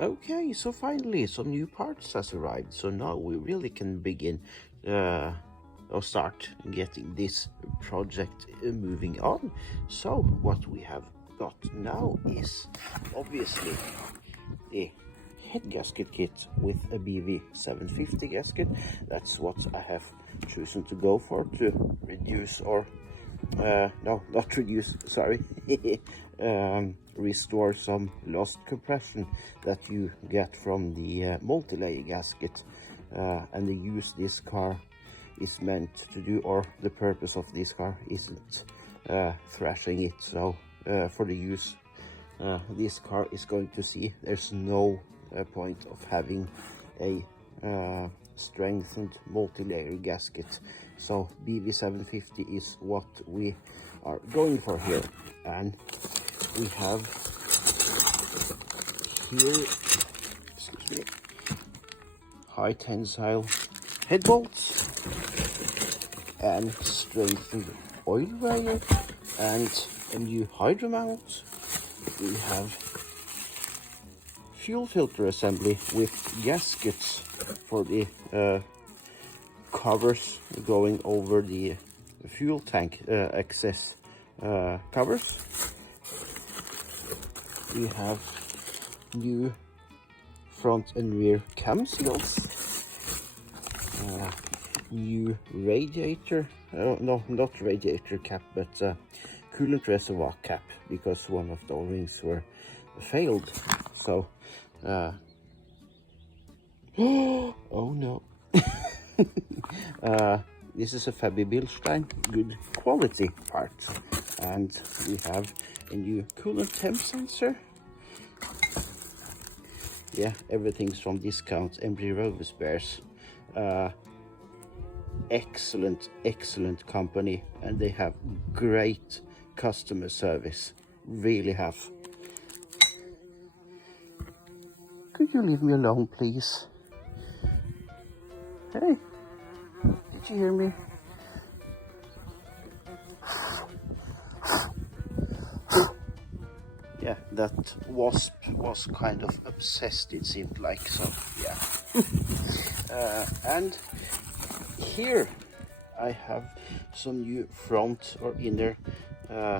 Okay, so finally some new parts has arrived. So now we really can begin or start getting this project moving on. So what we have got now is obviously the head gasket kit with a BV 750 gasket. That's what I have chosen to go for to reduce or no, not reduce, sorry, restore some lost compression that you get from the multi-layer gasket. And the use this car is meant to do, or the purpose of this car isn't thrashing it. So for the use this car is going to see, there's no point of having a strengthened multi-layer gasket. So BV750 is what we are going for here, and we have here, excuse me, high tensile head bolts and strengthened oil wire and a new hydra mount. We have fuel filter assembly with gaskets for the covers going over the fuel tank excess covers. We have new front and rear cam seals, new radiator, no, not radiator cap, but coolant reservoir cap, because one of the O-rings were failed. So oh no. This is a Fabi Bilstein good quality part, and we have a new coolant temp sensor. Yeah, everything's from discount MG Rover Spares. Excellent company, and they have great customer service, really have. Could you leave me alone, please? Hey, did you hear me? Yeah, that wasp was kind of obsessed, it seemed like, so yeah. And here I have some new front or inner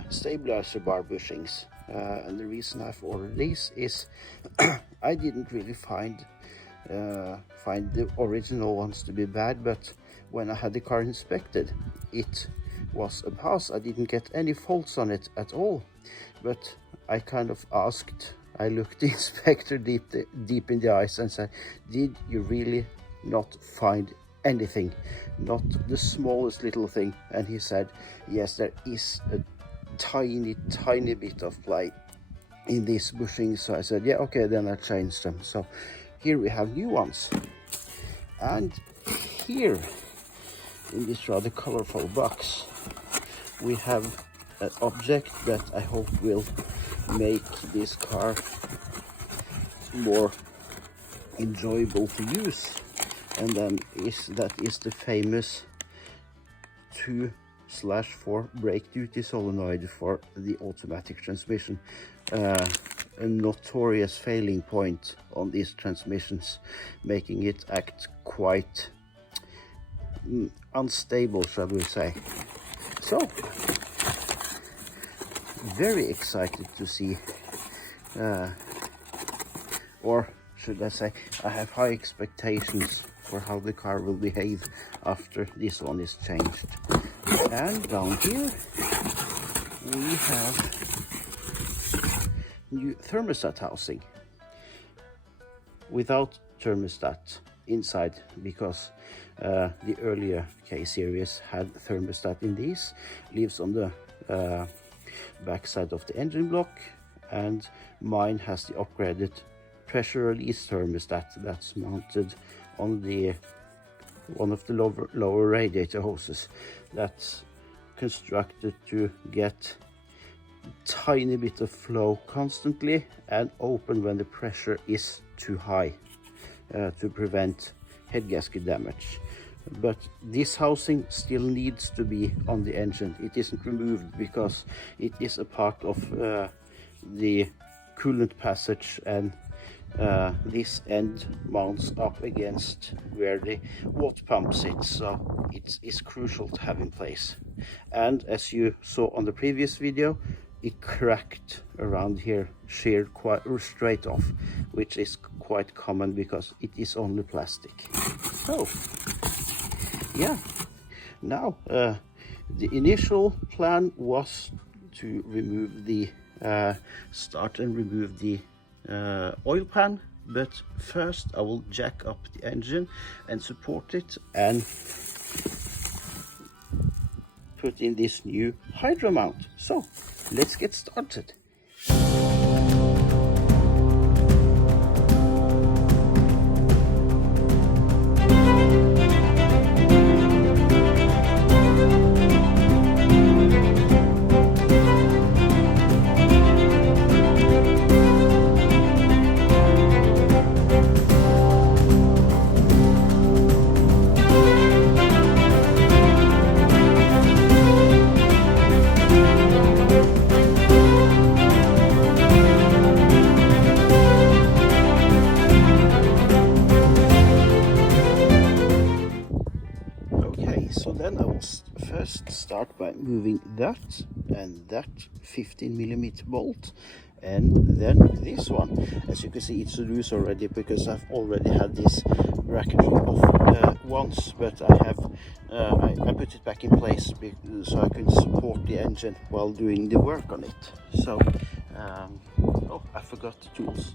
stabilizer bar bushings. And the reason I've ordered these is I didn't really find the original ones to be bad, but when I had the car inspected, it was a pass. I didn't get any faults on it at all, but I kind of asked, I looked the inspector deep in the eyes and said, did you really not find anything, not the smallest little thing? And he said, yes, there is a tiny bit of play in these bushings. So I said, yeah, okay, then I changed them. So here we have new ones, and here in this rather colorful box we have an object that I hope will make this car more enjoyable to use, and then that is the famous 2/4 brake duty solenoid for the automatic transmission. A notorious failing point on these transmissions, making it act quite unstable, shall we say. So very excited to see, or should I say, I have high expectations for how the car will behave after this one is changed. And down here we have new thermostat housing without thermostat inside, because the earlier K series had thermostat in these. Lives on the back side of the engine block, and mine has the upgraded pressure release thermostat that's mounted on the one of the lower radiator hoses. That's constructed to get tiny bit of flow constantly and open when the pressure is too high, to prevent head gasket damage. But this housing still needs to be on the engine. It isn't removed because it is a part of the coolant passage and this end mounts up against where the water pump sits, so it's crucial to have in place. And as you saw on the previous video, it cracked around here, sheared quite straight off, which is quite common because it is only plastic. So yeah, now the initial plan was to remove the start and remove the oil pan, but first I will jack up the engine and support it and put in this new hydra mount. So let's get started. So then I will first start by moving that and that 15mm bolt, and then this one. As you can see, it's loose already because I've already had this bracketry off once, but I put it back in place so I can support the engine while doing the work on it. So oh, I forgot the tools.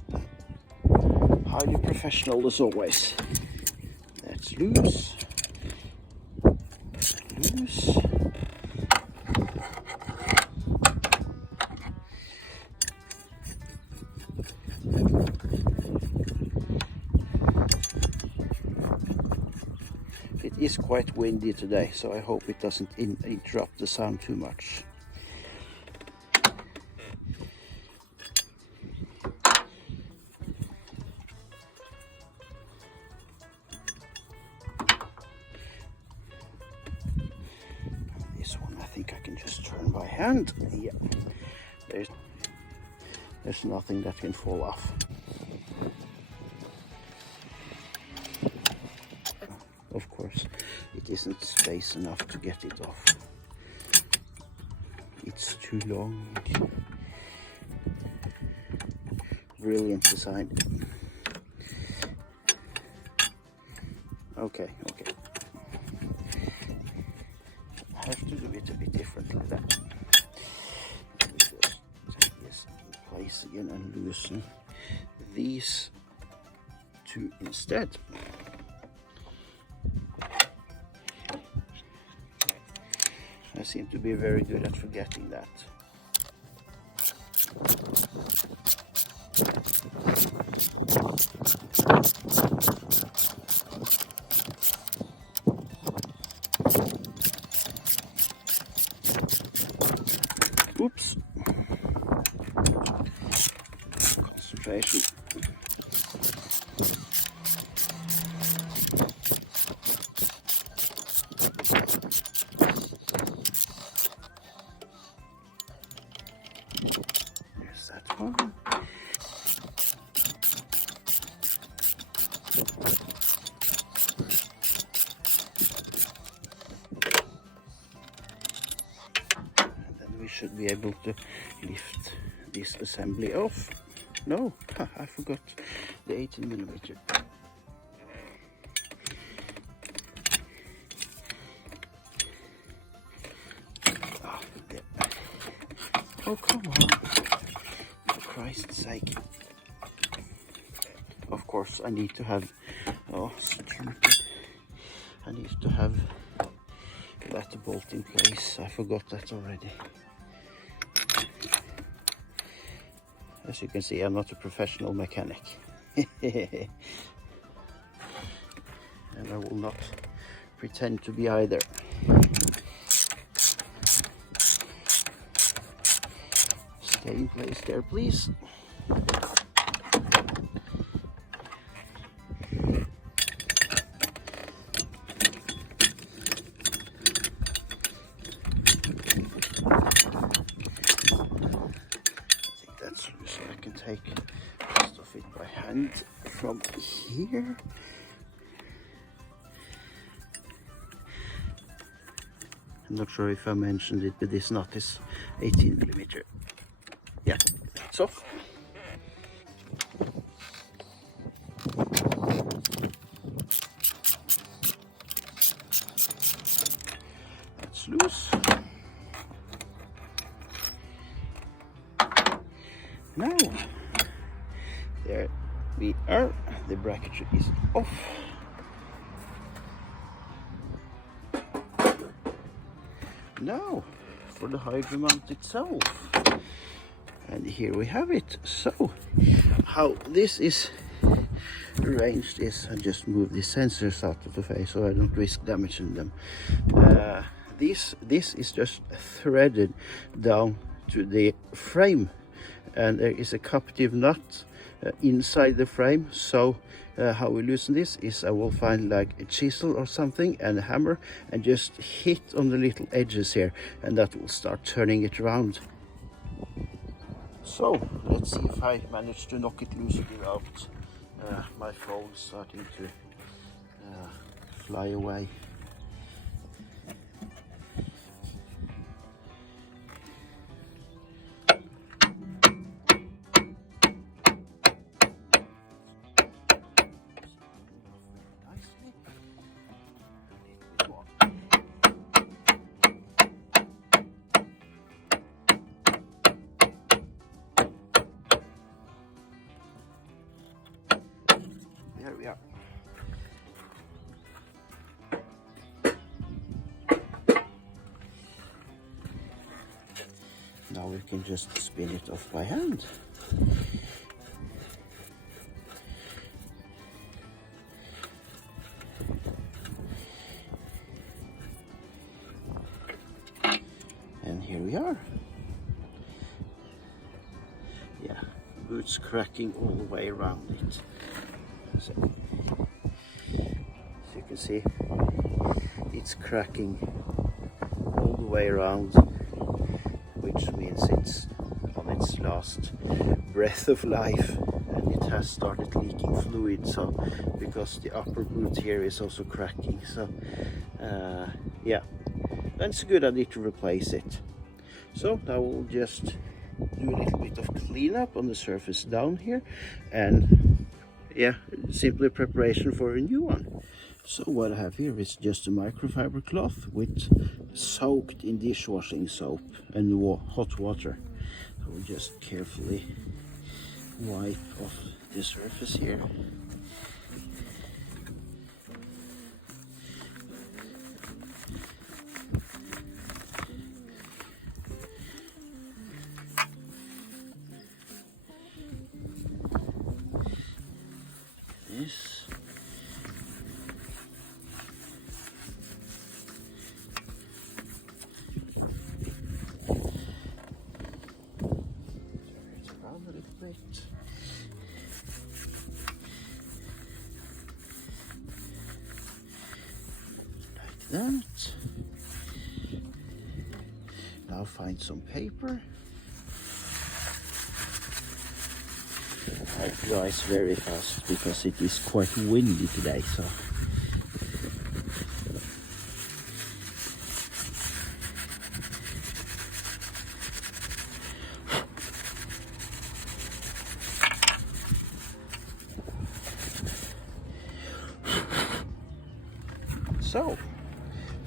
Highly professional as always. That's loose. It is quite windy today, so I hope it doesn't interrupt the sound too much. I think I can just turn by hand. Yeah, there's nothing that can fall off. Of course, it isn't space enough to get it off. It's too long. Brilliant design. Okay. I have to do it a bit differently then. Let me just take this in place again and loosen these two instead. I seem to be very good at forgetting that. Oops. Concentration. There's that one. Should be able to lift this assembly off. No, I forgot the 18mm. Oh, yeah. Oh, come on, for Christ's sake. Of course I need to have, oh stupid, I need to have that bolt in place. I forgot that already. As you can see, I'm not a professional mechanic. And I will not pretend to be either. Stay in place there, please. Take it by hand from here. I'm not sure if I mentioned it, but this nut is 18mm. Yeah, it's off. That's loose. Now, there we are. The bracket is off. Now, for the hydra mount itself. And here we have it. So, how this is arranged is, I just move the sensors out of the face so I don't risk damaging them. This is just threaded down to the frame, and there is a captive nut inside the frame. So how we loosen this is I will find like a chisel or something and a hammer and just hit on the little edges here, and that will start turning it around. So let's see if I manage to knock it loose without my phone starting to fly away. There we are. Now we can just spin it off by hand. And here we are. Yeah, boots cracking all the way around it. So, as you can see, it's cracking all the way around, which means it's on its last breath of life, and it has started leaking fluid. So because the upper boot here is also cracking, so yeah, that's a good idea to replace it. So now we'll just do a little bit of cleanup on the surface down here, and yeah, simply preparation for a new one. So what I have here is just a microfiber cloth with soaked in dishwashing soap and hot water. So we'll just carefully wipe off the surface here. This. Around a little bit. Like that. Now find some paper. It dries very fast because it is quite windy today, so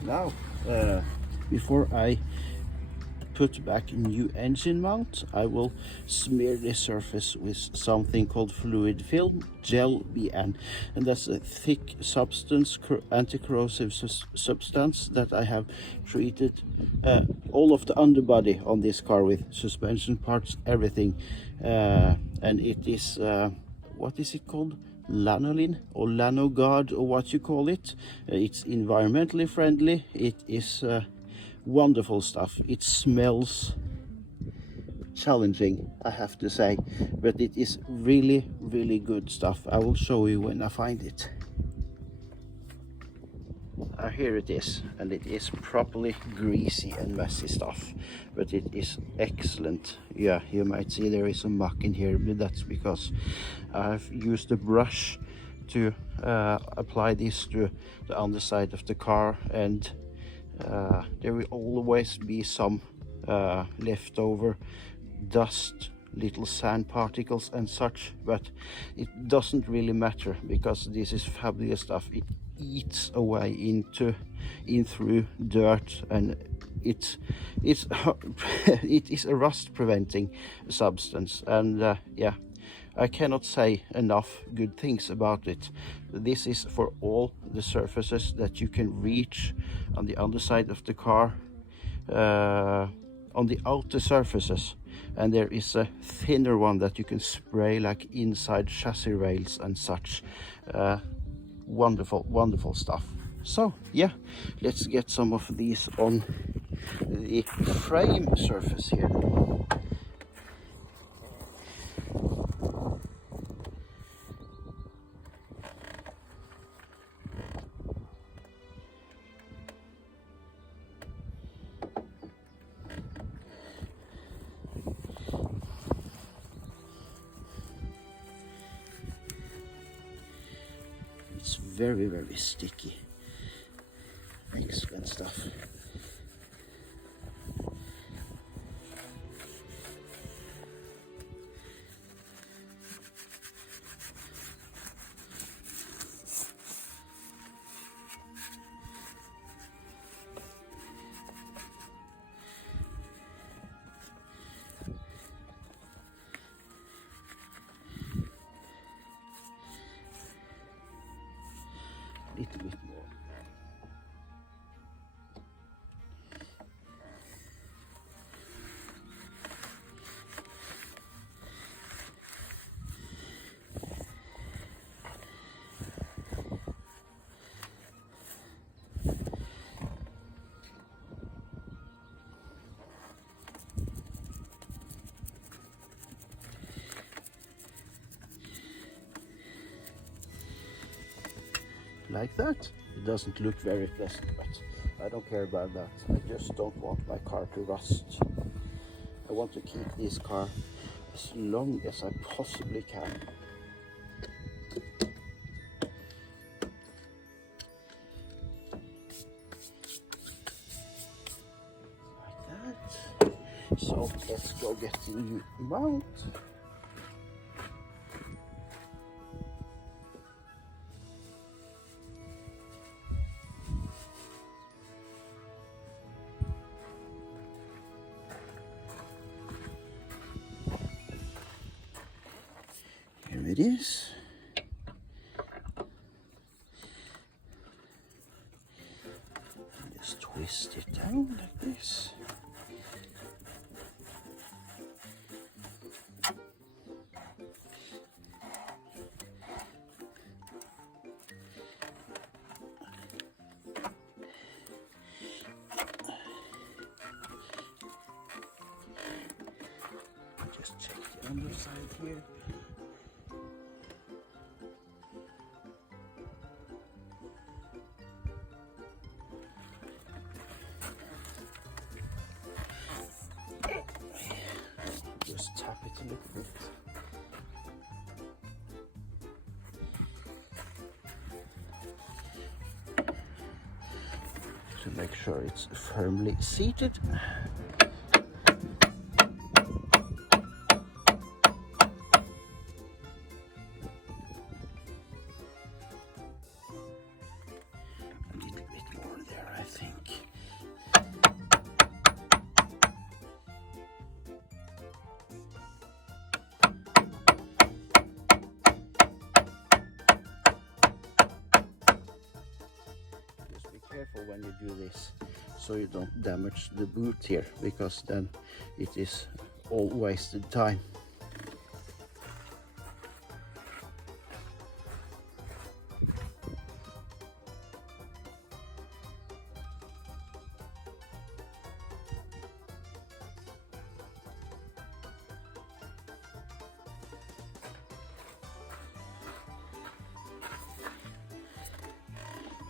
now before I put back a new engine mount, I will smear the surface with something called fluid film gel BN, and that's a thick substance, anti-corrosive substance that I have treated all of the underbody on this car with, suspension parts, everything, and it is what is it called? Lanolin or Lanogard, or what you call it. It's environmentally friendly. It is wonderful stuff. It smells challenging, I have to say, but it is really, really good stuff. I will show you when I find it. here it is, and it is properly greasy and messy stuff, but it is excellent. Yeah, you might see there is some muck in here, but that's because I've used a brush to apply this to the underside of the car, and there will always be some leftover dust, little sand particles and such, but it doesn't really matter because this is fabulous stuff. It eats away in through dirt, and it is a rust preventing substance, and yeah, I cannot say enough good things about it. This is for all the surfaces that you can reach on the underside of the car, on the outer surfaces, and there is a thinner one that you can spray like inside chassis rails and such. Wonderful stuff. So yeah, let's get some of these on the frame surface here. It's very sticky. Excellent stuff. Little bit more. Like that. It doesn't look very pleasant, but I don't care about that. I just don't want my car to rust. I want to keep this car as long as I possibly can. Like that. So let's go get the new mount. Here it is. Just twist it down like this. Just check the underside here. Just tap it a little bit. To make sure it's firmly seated. A little bit more there, I think. Careful when you do this, so you don't damage the boot here, because then it is all wasted time.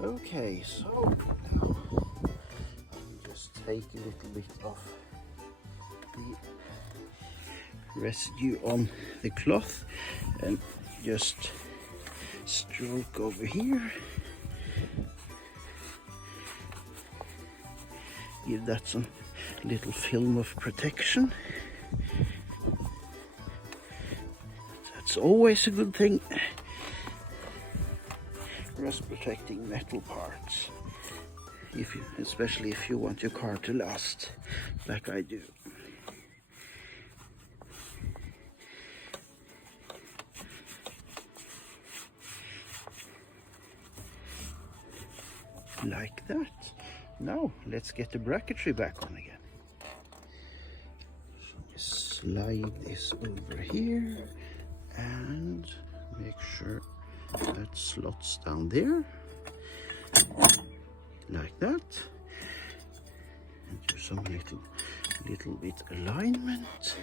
Okay, so now I'll just take a little bit of the residue on the cloth and just stroke over here. Give that some little film of protection. That's always a good thing. Rust protecting metal parts, especially if you want your car to last, like I do. Like that. Now let's get the bracketry back on again. So just slide this over here and make sure that slots down there, like that, and do some little bit alignment.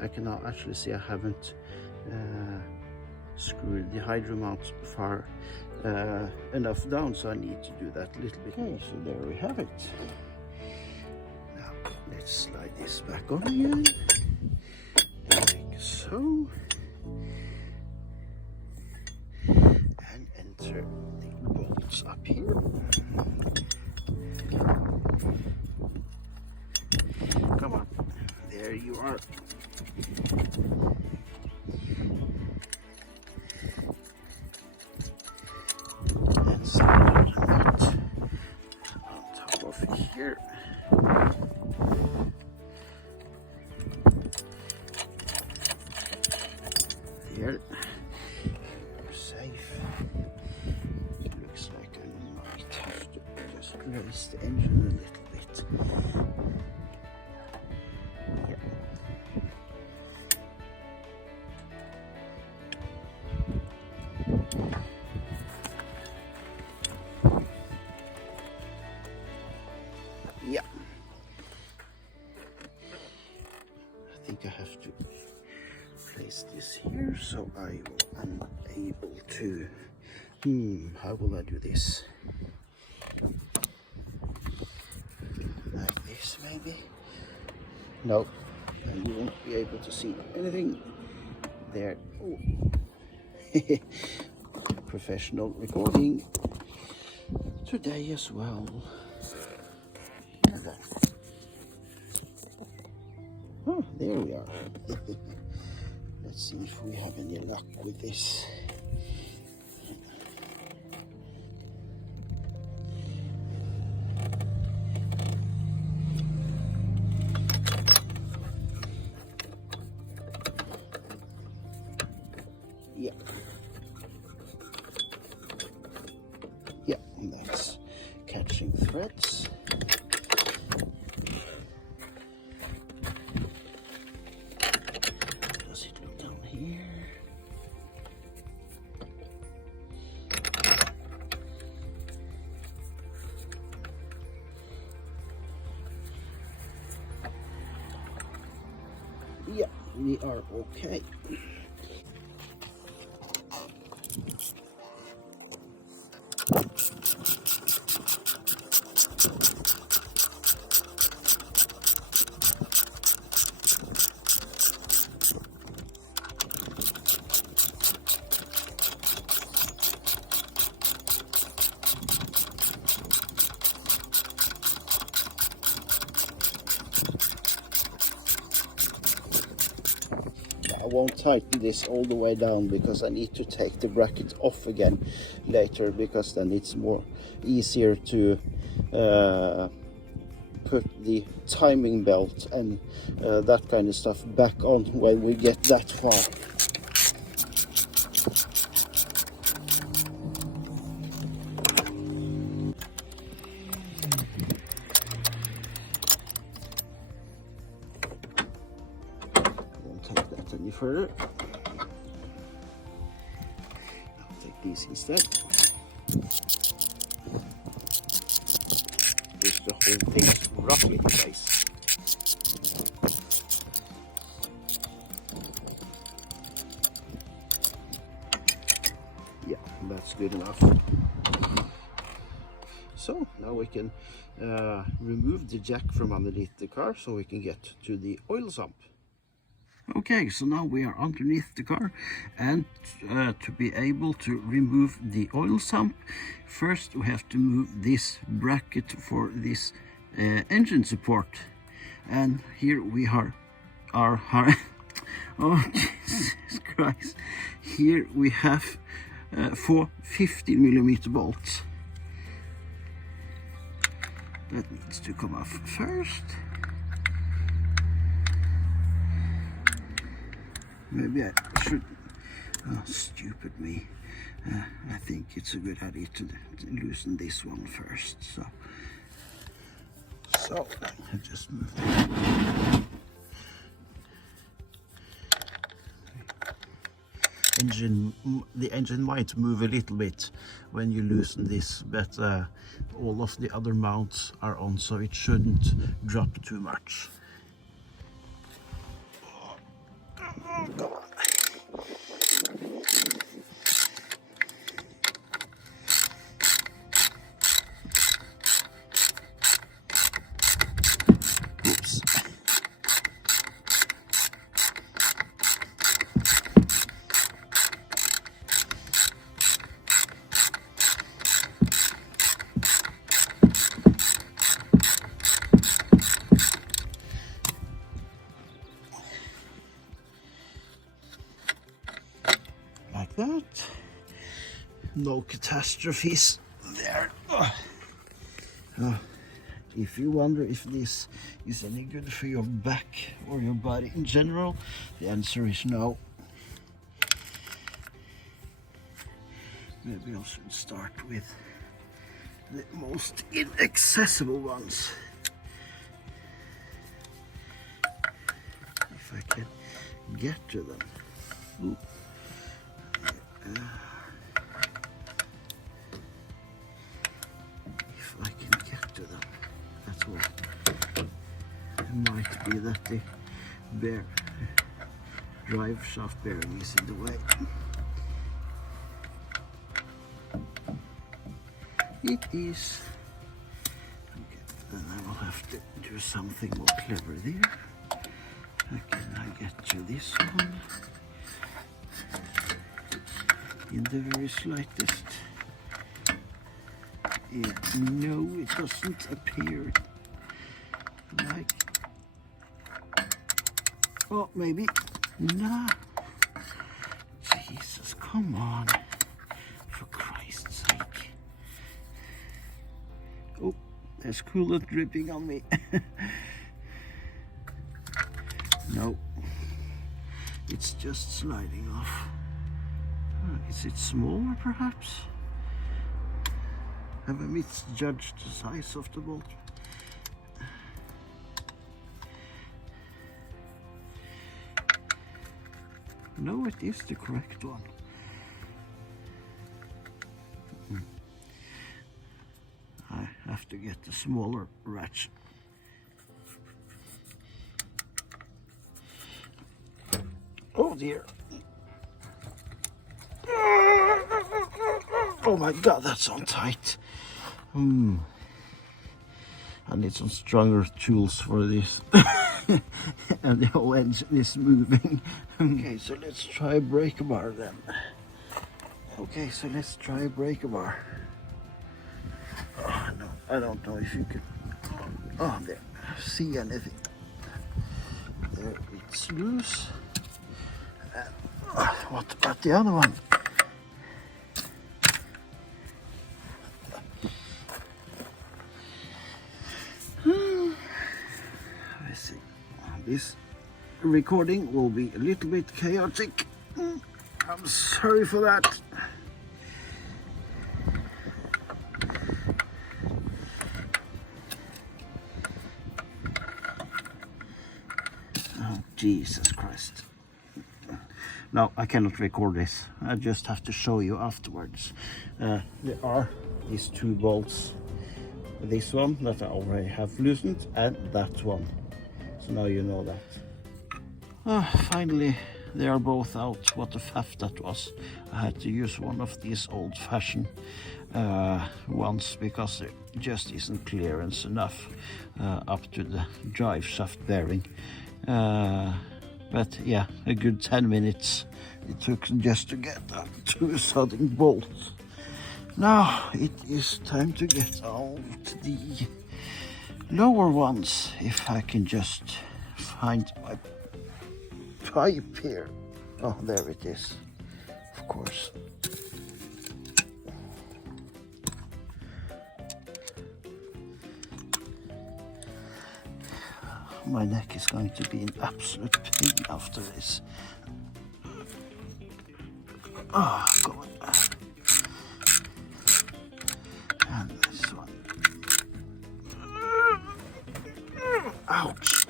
I can now actually see I haven't screwed the hydra mount far enough down, so I need to do that a little bit more. So there we have it. Now let's slide this back on again, like so, and enter the bolts up here. Come on, there you are. And slide the nut on top of here. There, we're safe. It looks like I might have to just raise the engine a little bit. Yeah, I think I have to place this here, so I am able to, how will I do this? Like this maybe? No, and you won't be able to see anything there. Oh. Professional recording today as well. Oh, there we are. Let's see if we have any luck with this. Yeah. Yeah, that's catching threads. Does it look down here? Yeah, we are okay. I won't tighten this all the way down because I need to take the bracket off again later, because then it's easier to put the timing belt and that kind of stuff back on when we get that far. Take that any further. I'll take these instead. Just the whole thing's roughly in place. good enough. So now we can remove the jack from underneath the car so we can get to the oil sump. Okay, so now we are underneath the car, and to be able to remove the oil sump, first we have to move this bracket for this engine support. And here we are oh Jesus Christ, here we have 4 50mm bolts. That needs to come off first. Maybe I should, oh stupid me, I think it's a good idea to loosen this one first. So I just moved it. The engine might move a little bit when you loosen this, but all of the other mounts are on, so it shouldn't drop too much. Oh, come on. Oops. Like that. No catastrophes there. If you wonder if this is any good for your back or your body in general, the answer is no. Maybe I should start with the most inaccessible ones. If I can get to them. Ooh. If I can get to them, that's what it might be, that the drive shaft bearing is in the way. It is. Okay, then I will have to do something more clever there. Okay, I get to this one in the very slightest. No, it doesn't appear like. Oh, maybe. No. Jesus, come on. For Christ's sake. Oh, there's coolant dripping on me. No. It's just sliding off. Is it smaller, perhaps? Have I misjudged the size of the bolt? No, it is the correct one. I have to get the smaller ratchet. Oh dear. Oh my God, that's on tight. I need some stronger tools for this. And the whole engine is moving. Okay, so let's try a brake bar then. Okay, so let's try a brake bar. Oh, no, I don't know if you can. Oh, there. See anything? There, it's loose. What about the other one? I see. This recording will be a little bit chaotic. I'm sorry for that. Oh, Jesus Christ. No, I cannot record this. I just have to show you afterwards. There are these two bolts. This one that I already have loosened, and that one. So now you know that. Finally, they are both out. What a faff that was. I had to use one of these old-fashioned ones because there just isn't clearance enough up to the drive shaft bearing. But yeah, a good 10 minutes it took just to get up to a sodding bolt. Now it is time to get out the lower ones, if I can just find my pipe here. Oh, there it is, of course. My neck is going to be an absolute pain after this. Oh, God. And this one. Ouch.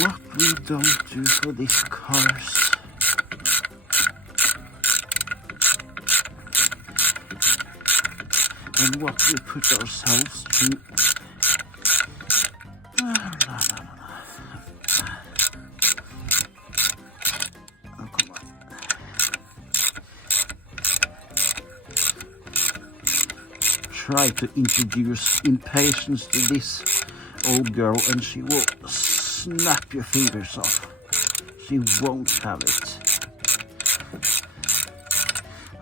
What we don't do for these cars. And what we put ourselves through. Oh, come on. Try to introduce impatience to this old girl and she will snap your fingers off. She won't have it.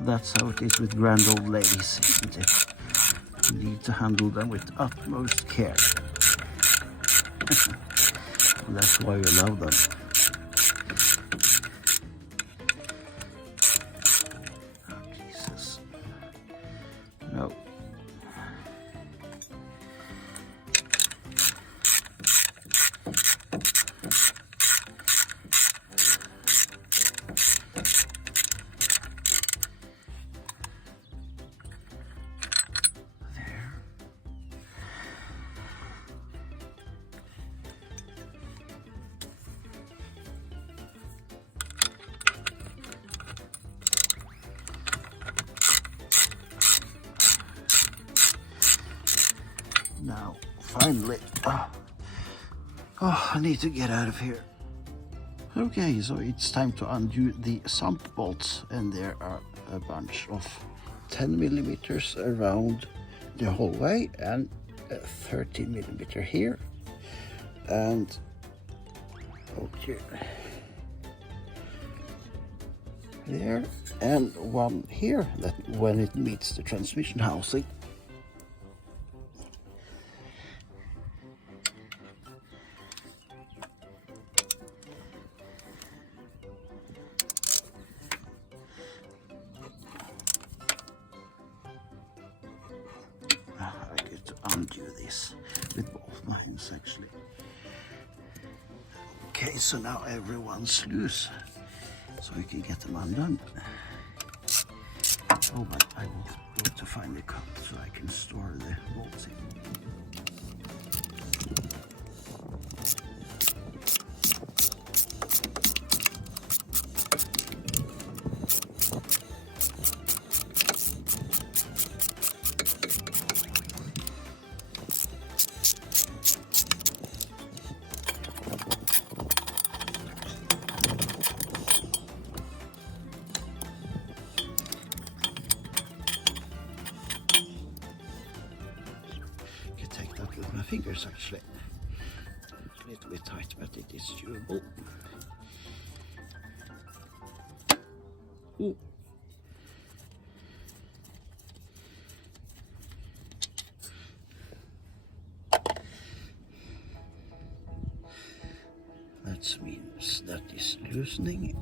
That's how it is with grand old ladies, isn't it? You need to handle them with utmost care. That's why you love them. Oh, Jesus. No. Now, finally, I need to get out of here. Okay, so it's time to undo the sump bolts, and there are a bunch of 10 millimeters around the hallway and 13 millimeter here, and okay, there, and one here that when it meets the transmission housing. I get to undo this with both my hands actually. Okay, so now everyone's loose, so we can get them undone. Oh, but I will go to find the cup so I can store the bolts in. With my fingers actually. A little bit tight, but it is doable. Ooh. That means that is loosening.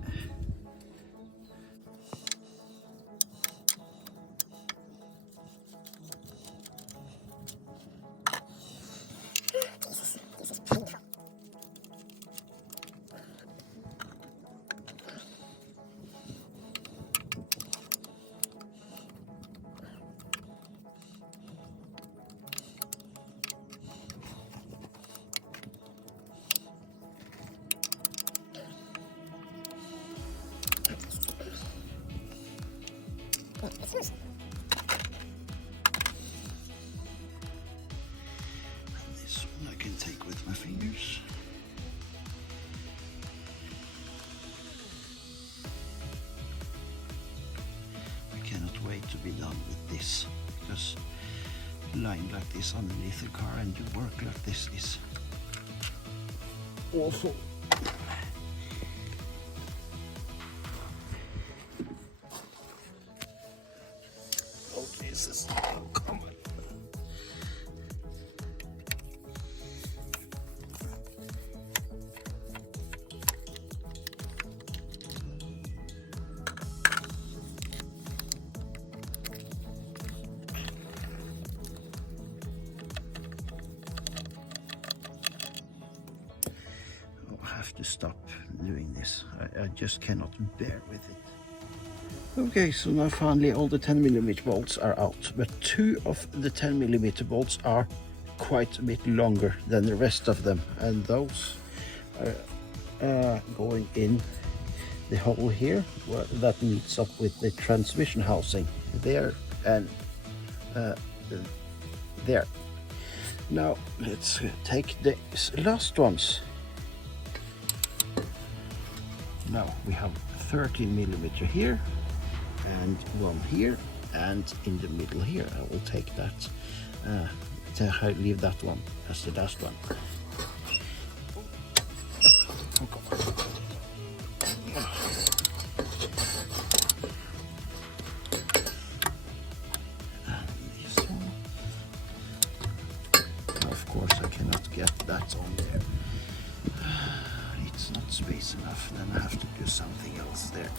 lying like this underneath the car and do work like this is awful. Oh Jesus, come on. To stop doing this. I just cannot bear with it. Okay, so now finally all the 10mm bolts are out, but 2 of the 10mm bolts are quite a bit longer than the rest of them, and those are going in the hole here that meets up with the transmission housing there and there. Now let's take the last ones. Now we have 13mm here and one here, and in the middle here I will take that leave that one as the last one. And this one. Of course I cannot get that on there. It's not space enough, then I have to do something else there.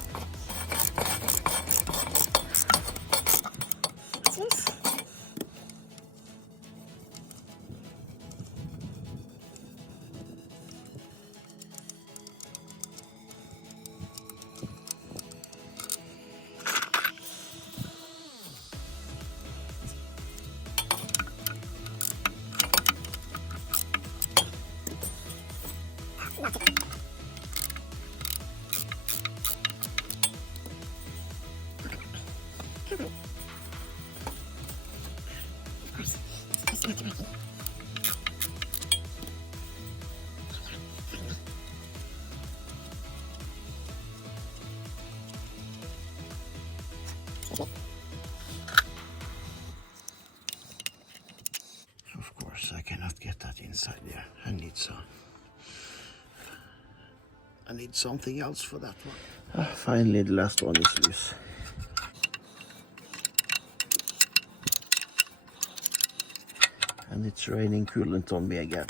Of course, I cannot get that inside there. I need something else for that one. Finally, the last one is loose. And it's raining coolant on me again.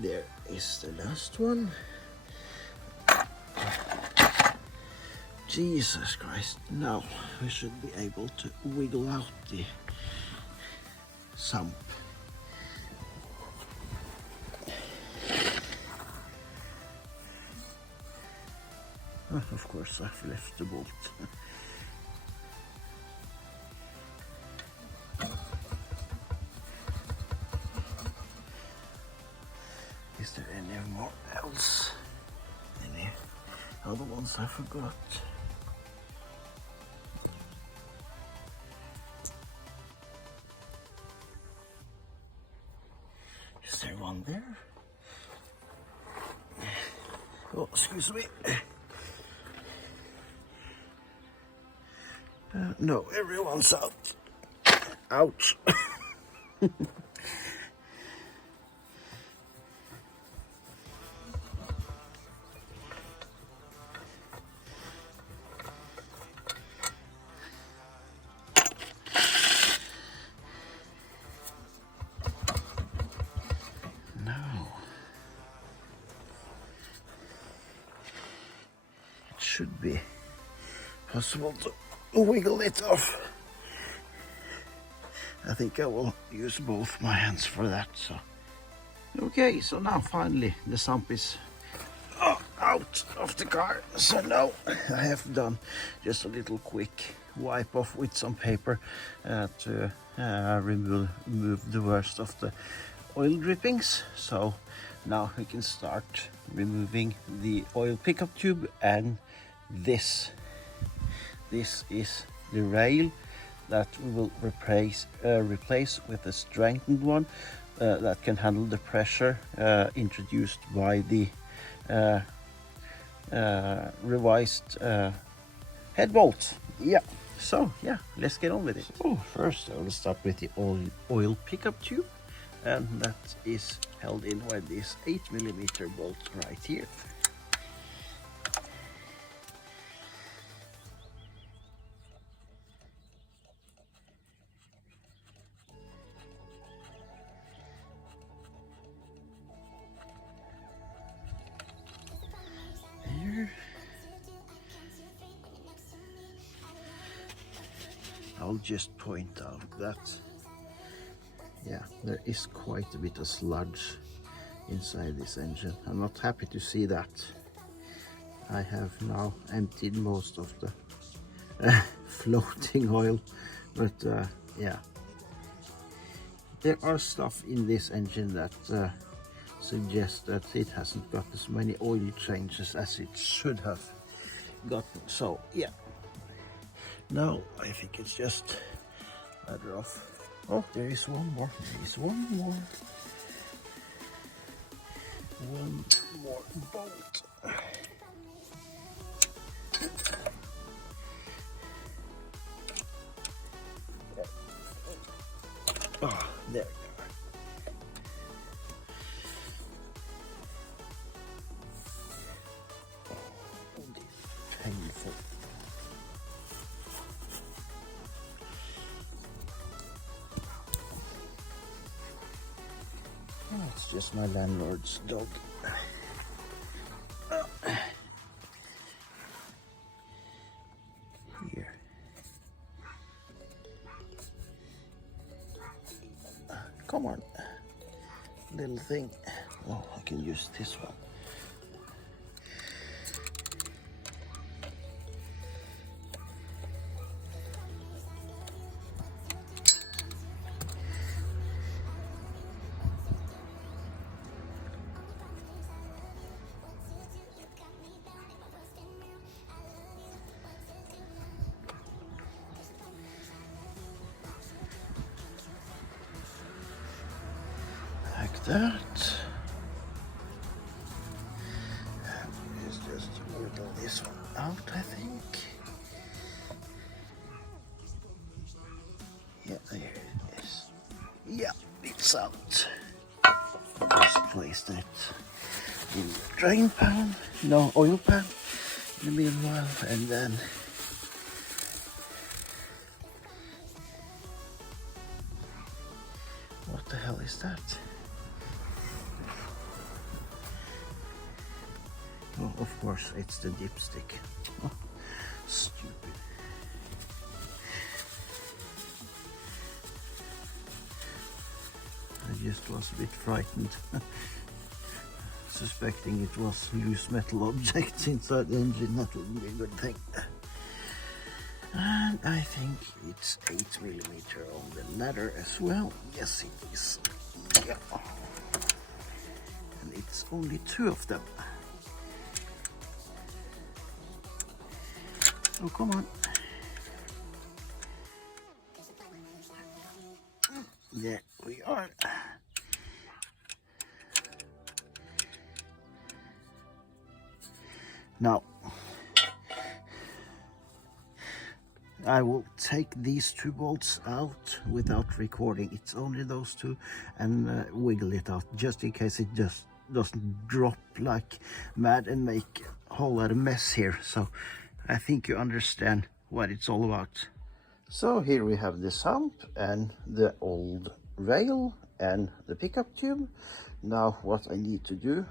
There is the last one. Jesus Christ, now we should be able to wiggle out the sump. Of course I've left the bolt. Is there any more else? Any other ones I forgot? Is there one there? Oh, excuse me. No, everyone's out. Ouch. Should be possible to wiggle it off. I think I will use both my hands for that. So okay, so now finally the sump is out of the car. So now I have done just a little quick wipe off with some paper to remove the worst of the oil drippings. So now we can start removing the oil pickup tube, and this is the rail that we will replace with a strengthened one that can handle the pressure introduced by the revised head bolt. Yeah, so yeah, let's get on with it. So first I will start with the oil pickup tube, and that is held in by this 8mm bolt right here. Here. I'll just point out that, yeah, there is quite a bit of sludge inside this engine. I'm not happy to see that. I have now emptied most of the floating oil, but yeah, there are stuff in this engine that suggests that it hasn't got as many oil changes as it should have gotten. So yeah, now I think it's just better off. Oh, there is one more. There is one more. One more bolt. Oh, there we go. Oh, this is painful. Oh, it's just my landlord's dog. Here. Come on, little thing. Oh, I can use this one. Like that. Let's just wiggle this one out, I think. Yeah, there it is. Yeah, it's out. Just place that in the drain pan, no, oil pan in the meanwhile, and then what the hell is that? Oh, of course, it's the dipstick. Oh, stupid. I just was a bit frightened, suspecting it was loose metal objects inside the engine. That wouldn't be a good thing. And I think it's 8mm on the ladder as well. Yes, it is. Yeah. And it's only 2 of them. Oh, come on. There we are. Now, I will take these 2 bolts out without recording. It's only those 2, and wiggle it out just in case it just doesn't drop like mad and make a whole lot of mess here. So I think you understand what it's all about. So here we have the sump and the old rail and the pickup tube. Now what I need to do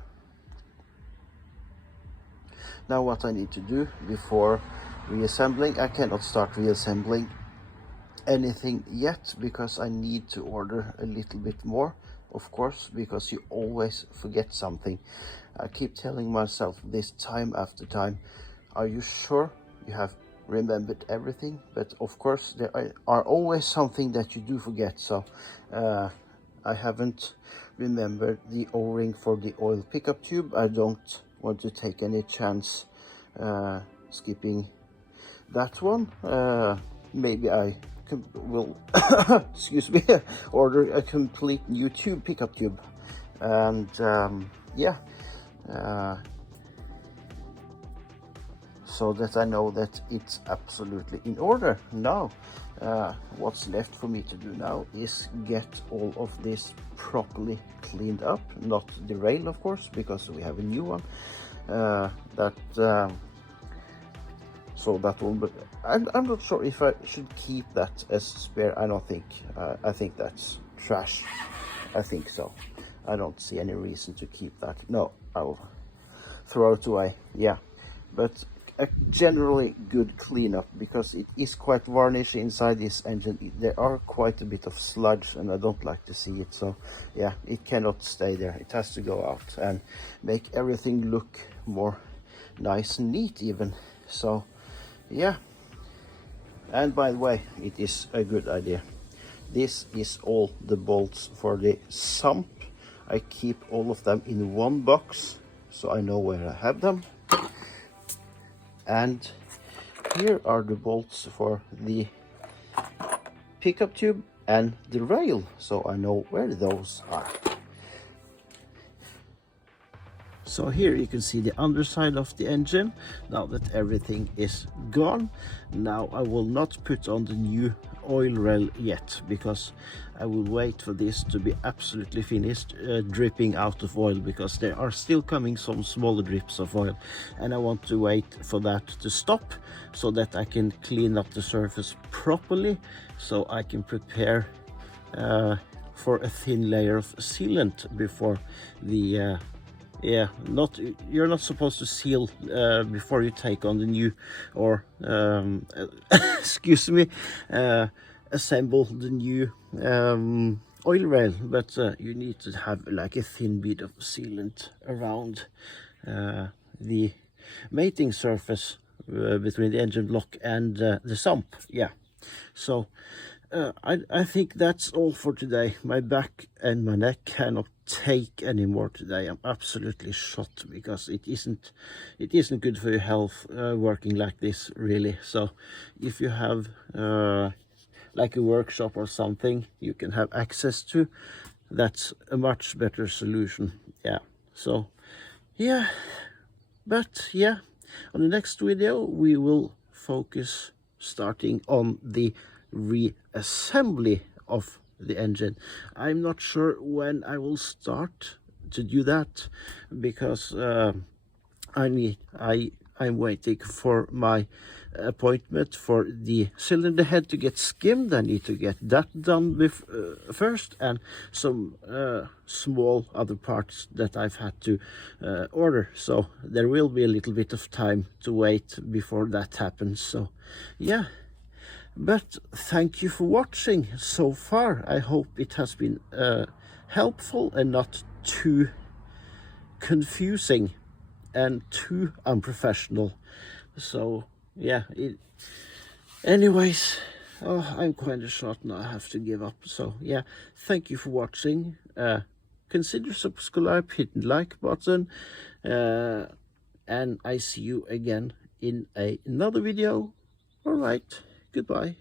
before reassembling, I cannot start reassembling anything yet because I need to order a little bit more, of course, because you always forget something. I keep telling myself this time after time. Are you sure you have remembered everything, but of course there are always something that you do forget. So I haven't remembered the O-ring for the oil pickup tube. I don't want to take any chance skipping that one. Maybe I will excuse me, order a complete new tube, pickup tube, and yeah, so that I know that it's absolutely in order. Now what's left for me to do now is get all of this properly cleaned up, not the rail of course, because we have a new one so that one, but I'm not sure if I should keep that as spare. I don't think, I think that's trash. I think so. I don't see any reason to keep that. No, I'll throw it away. Yeah, but a generally good cleanup, because it is quite varnished inside this engine. There are quite a bit of sludge and I don't like to see it. So yeah, it cannot stay there. It has to go out and make everything look more nice and neat even. So yeah, and by the way, it is a good idea. This is all the bolts for the sump. I keep all of them in one box so I know where I have them. And here are the bolts for the pickup tube and the rail, so I know where those are. So here you can see the underside of the engine. Now that everything is gone, now I will not put on the new oil rail yet, because I will wait for this to be absolutely finished, dripping out of oil, because there are still coming some smaller drips of oil, and I want to wait for that to stop so that I can clean up the surface properly, so I can prepare for a thin layer of sealant before the yeah, you're not supposed to seal before you take on the new, or excuse me, assemble the new oil rail, but you need to have like a thin bit of sealant around the mating surface between the engine block and the sump. Yeah, so I think that's all for today. My back and my neck cannot take anymore today. I'm absolutely shot, because it isn't good for your health working like this, really. So if you have like a workshop or something you can have access to, that's a much better solution. Yeah, so yeah, but yeah, on the next video we will focus starting on the reassembly of the engine. I'm not sure when I will start to do that, because I'm waiting for my appointment for the cylinder head to get skimmed. I need to get that done first, and some small other parts that I've had to order. So there will be a little bit of time to wait before that happens. So yeah, but thank you for watching so far. I hope it has been helpful and not too confusing and too unprofessional. So yeah, anyways, oh, I'm kind of short now. I have to give up. So yeah, thank you for watching. Consider subscribe, hit the like button, and I see you again in another video. All right, goodbye.